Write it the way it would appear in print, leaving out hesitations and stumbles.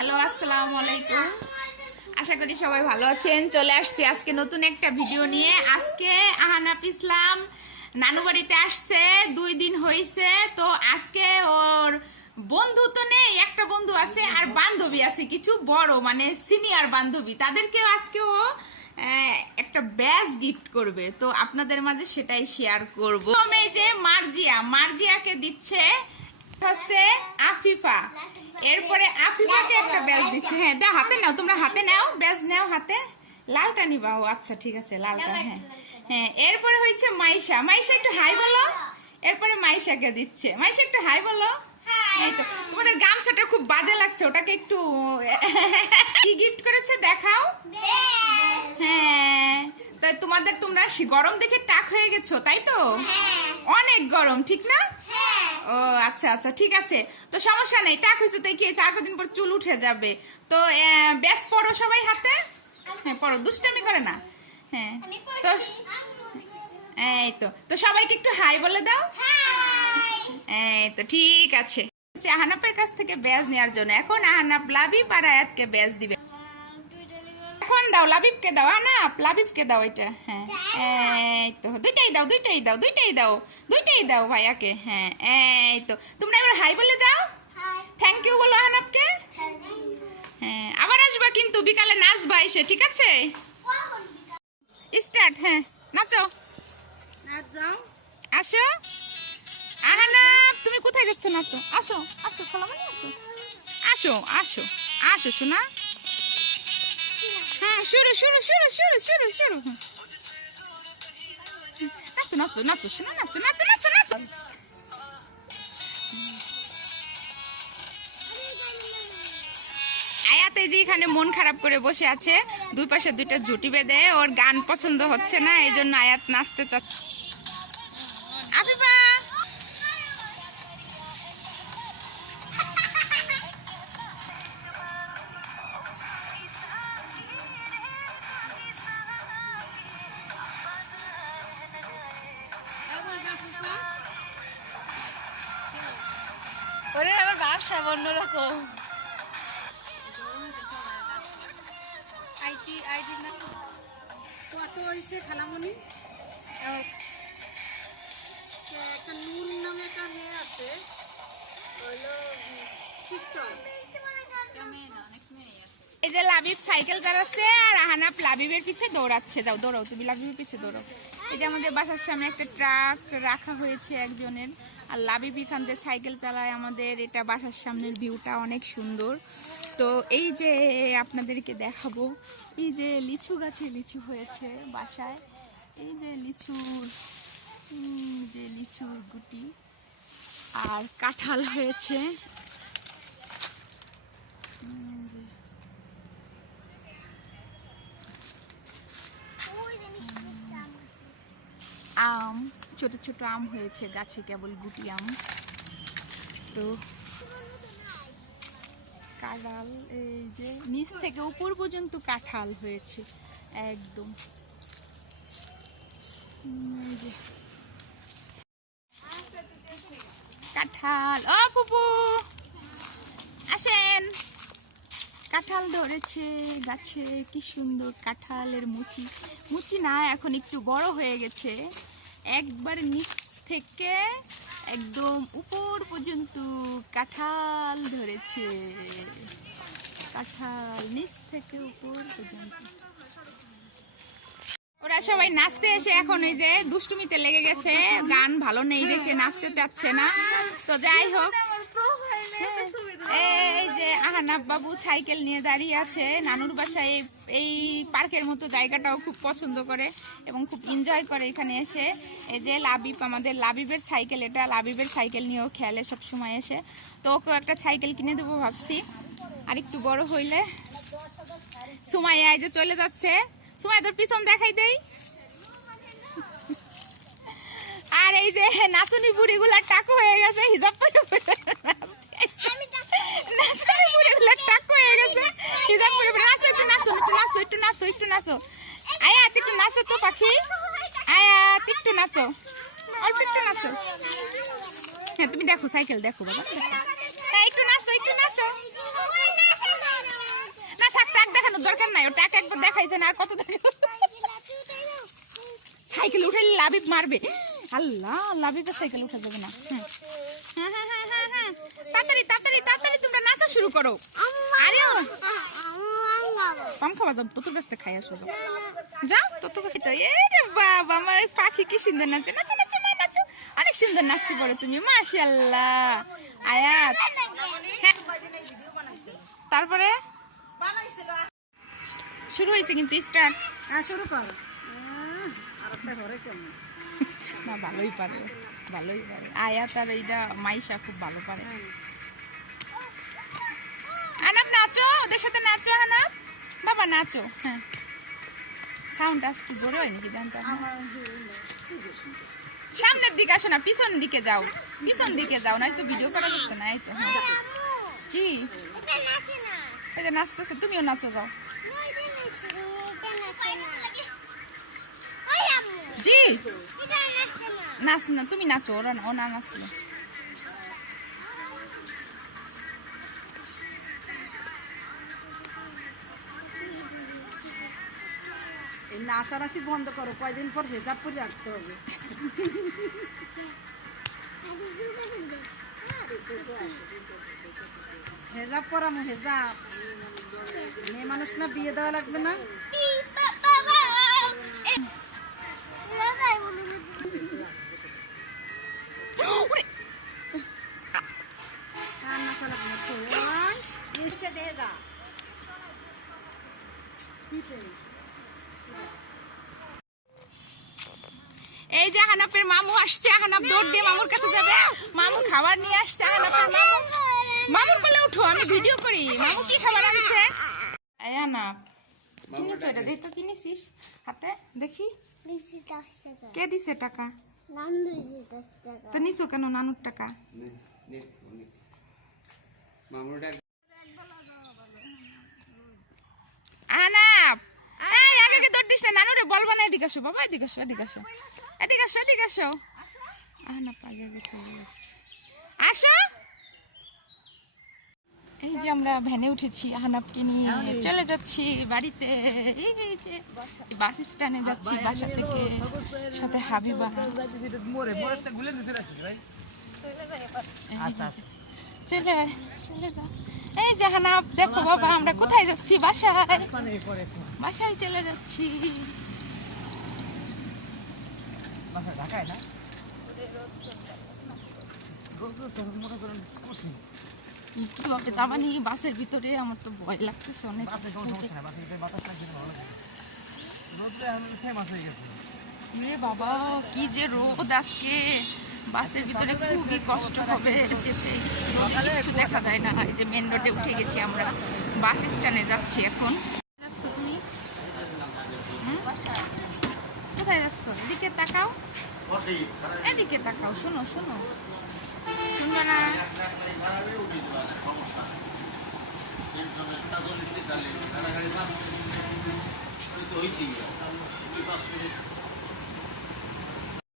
Hello, আসসালামু আলাইকুম। আশা করি সবাই ভালো আছেন। চলে আসছি আজকে নতুন একটা ভিডিও নিয়ে। আজকে আহানাফ ইসলাম নানু বাড়িতে আসছে, 2 দিন হয়েছে। তো আজকে ওর বন্ধু তো নেই, একটা বন্ধু আছে আর বান্ধবী আছে, কিছু বড় মানে সিনিয়র বান্ধবী। তাদেরকে আজকে ও একটা ব্যাজ গিফট করবে। তো আপনাদের মাঝে সেটাই শেয়ার করব। এই যে মার্জিয়াকে দিচ্ছে হচ্ছে আফিফা, এরপরে আফিফাকে একটা ব্যাজ দিচ্ছে। হ্যাঁ দাও, হাতে নাও, তোমরা হাতে নাও, ব্যাজ নাও হাতে। লালটা নিবা? ও আচ্ছা ঠিক আছে, লালটা। হ্যাঁ হ্যাঁ, এরপরে হয়েছে মাইশা একটু হাই বলো। এরপরে মাইশাকে দিচ্ছে। মাইশা একটু হাই বলো। এই তো, তোমাদের গামছাটা খুব বাজে লাগছে, ওটাকে একটু কি গিফট করেছে দেখাও। হ্যাঁ, তাই তোমরা গরম দেখে টাক হয়ে গেছো, তাই তো? অনেক গরম, ঠিক না? ও আচ্ছা আচ্ছা, ঠিক আছে। তো সমস্যা নেই, টাক হয়েছে তাই কি হয়েছে, আর কদিন পর চুল উঠে যাবে। তো ব্যাস পড়ো সবাই হাতে। হ্যাঁ পড়ো, দুষ্টামি করে না। হ্যাঁ তো এই তো সবাইকে একটু হাই বলে দাও। এই তো ঠিক আছে। আহানাপের কাছ থেকে ব্যাজ নেওয়ার জন্য এখন আহানাপ লাবিব আর আয়াতকে ব্যাজ দিবে। এখন দাও, লাবিবকে দাও, লাবিবকে দাও এটা। হ্যাঁ এই তো, দুইটাই দাও ভাইয়াকে। হ্যাঁ এই তো, তোমরা এবার হাই বলে যাও। থ্যাংক ইউ বলো আহানাপকে। হ্যাঁ আবার আসবা কিন্তু, বিকালে নাচবা এসে, ঠিক আছে? স্টার্ট। হ্যাঁ নাচো, আসো। আহানাপ তুমি কোথায় যাচ্ছ? নাচো, আসো আসো, খোলামানি আসো, আসো আসো আসো শোনা। হ্যাঁ শুরু শুরু শুরু শুরু শুরু শুরু। নাচো নাচো নাচো শোনা, নাচো নাচো নাচো নাচো। আয়াতে যে এখানে মন খারাপ করে বসে আছে, দুই পাশে দুইটা ঝুটি বেঁধে, ওর গান পছন্দ হচ্ছে না, এই জন্য আয়াত নাচতে চাচ্ছে। আফিফা ওরে আমার ব্যবসা অন্যরকম। আইটি না কত হয়েছে খালামণি? একটা নূর নামে একটা মেয়ে আছে, হইলো টিকটক। এই যে লাবিব সাইকেল চালাচ্ছে আর আহানাপ লাবিবের পিছে দৌড়াচ্ছে। যাও দৌড়াও, তুমি লাবিবের পিছে দৌড়াও। এই যে আমাদের বাসার সামনে একটা ট্রাক রাখা হয়েছে একজনের, আর লাবিব এখান থেকে সাইকেল চালায়। আমাদের এটা বাসার সামনের ভিউটা অনেক সুন্দর। তো এই যে আপনাদেরকে দেখাবো, এই যে লিচু গাছে লিচু হয়েছে বাসায়, এই যে লিচুর গুটি, আর কাঁঠাল হয়েছে। আম, ছোট ছোট আম হয়েছে গাছে, কেবল গুটি আম। তো কাঁঠাল, এই যে নিচ থেকে উপর পর্যন্ত কাঁঠাল হয়েছে একদম। এই যে কাঁঠাল, ও পুপু আসেন, কাঁঠাল ধরেছে গাছে, কি সুন্দর কাঁঠালের মুচি না, এখন একটু বড় হয়ে গেছে। একবার নিচ থেকে একদম উপর পর্যন্ত কাঁঠাল ধরেছে, কাঁঠাল নিচ থেকে উপর পর্যন্ত। ওরা সবাই নাচতে এসে এখন এই যে দুষ্টুমিতে লেগে গেছে, গান ভালো নেই দেখে নাচতে চাচ্ছে না। তো যাই হোক, এই যে আহানাফ বাবু সাইকেল নিয়ে দাঁড়িয়ে আছে নানুর বাসায়। এই পার্কের মতো জায়গাটাও খুব পছন্দ করে এবং খুব এনজয় করে এখানে এসে। এই যে লাবিব, আমাদের লাবিবের সাইকেল এটা, লাবিবের সাইকেল নিয়েও খেলে সব সময় এসে। তো ওকেও একটা সাইকেল কিনে দেবো ভাবছি আর একটু বড় হইলে। সুমাইয়া এই যে চলে যাচ্ছে, সুমাইয়া তোর পিছন দেখাই দেই। আর এই যে নাচুনি বুড়িগুলা টাকু হয়ে গেছে, হিজাব পরে নাচুনি বুড়িগুলা টাকু হয়ে গেছে, হিজাব পরে নাচো, একটু নাচো একটু নাচো একটু নাচো একটু নাচো। আয়াত একটু নাচো তো পাখি, আয়াত একটু নাচো, অল্প একটু নাচো। হ্যাঁ তুমি দেখো, সাইকেল দেখো বাবা, দেখো। হ্যাঁ একটু নাচো একটু নাচো। টাকা একবার দেখাইছেন আর কত সাইকেল উঠাইলে লাবিব মারবে। আল্লাহ, লাবিবের সাইকেল উঠা যাবে না। হ্যাঁ, তাড়াতাড়ি তাড়াতাড়ি তাড়াতাড়ি তোমরা নাচা শুরু করো। আরে পাম খাওয়া যাও, তোর কাছ থেকে খাই আসো, যাও যাও তোর কাছে। তো এরে বাবা, আমার পাখি কি সুন্দর নাচে, নাচো নাচো না নাচো, অনেক সুন্দর নাচতে পারো তুমি, মাশাআল্লাহ। আয়াত, হ্যাঁ, তারপরে শুরু হয়েছে কিন্তু স্টার্ট। শুরু করো। আর একটা ঘরে কেমন না, ভালোই পারে, ভালোই পারে। আয়াত আর এইটা মাইশা খুব ভালো পারে। আনাপ নাচো, ওদের সাথে নাচো। আনাপ বাবা নাচো। হ্যাঁ, সাউন্ড আসতে জোরে হয় নাকি জানতো? সামনের দিকে আসো না, পিছন দিকে যাও, পিছন দিকে যাও, না তো ভিডিও করা যাচ্ছে না। এই তো, হ্যাঁ জি, এই যে নাচতেছো, তুমিও নাচো, যাও। জি, নাচ না, তুমি নাচো, ওরা ও না নাচলো। এই নাচানাচি বন্ধ করো, কয়দিন পর হেজাব করে রাখতে হবে। হেজাব পরামো, হেজাব। মেয়ে মানুষ না, বিয়ে দেওয়া লাগবে না? এই যে আহনাফের মামু আসছে, আহনাফ দৌড় দিয়ে মামুর কাছে যাবে। মামু খাবার নিয়ে আসছে, আহনাফের মামু। মামুর কোলে উঠো, আমি ভিডিও করি। মামু কি খাবার আনছে? এই আহনাফ, কিনেছো এটা? দেখ তো, কিনেছিস হাতে দেখি। কে দিছে টাকা? তো নিছো কেন নানুর টাকা? আহনাফ, এই আগে দৌড় দিস না, নানুরে বলবা না। এদিকে আসো বাবা, এদিকে আসো, এদিকে আসো, এদিকে আসো, এদিকে আসো। আহনাফ আগে গেছে, আসো। এই যে আমরা ভ্যানে উঠেছি, আহনাফকে নিয়ে চলে যাচ্ছি বাড়িতে। এই যে বাস স্ট্যান্ডে যাচ্ছি বাসা থেকে, সাথে হাবিবা। চলে চলে যা। এই যে আহনাফ, দেখো বাবা, আমরা কোথায় যাচ্ছি? বাসায়, বাসায় চলে যাচ্ছি। কিভাবে যাবানি বাসের ভিতরে? আমার তো ভয় লাগতেছে অনেক। বাবা, কি যে রোদ আজকে, বাসের ভিতরে খুবই কষ্ট হবে যেতে, কিছু দেখা যায় না। এই যে মেন রোডে উঠে গেছি আমরা, বাস স্ট্যান্ডে যাচ্ছি এখন। যাচ্ছ তুমি? কোথায় যাচ্ছ? এদিকে তাকাও, এদিকে তাকাও, শোনো শোনো, শুনবা না?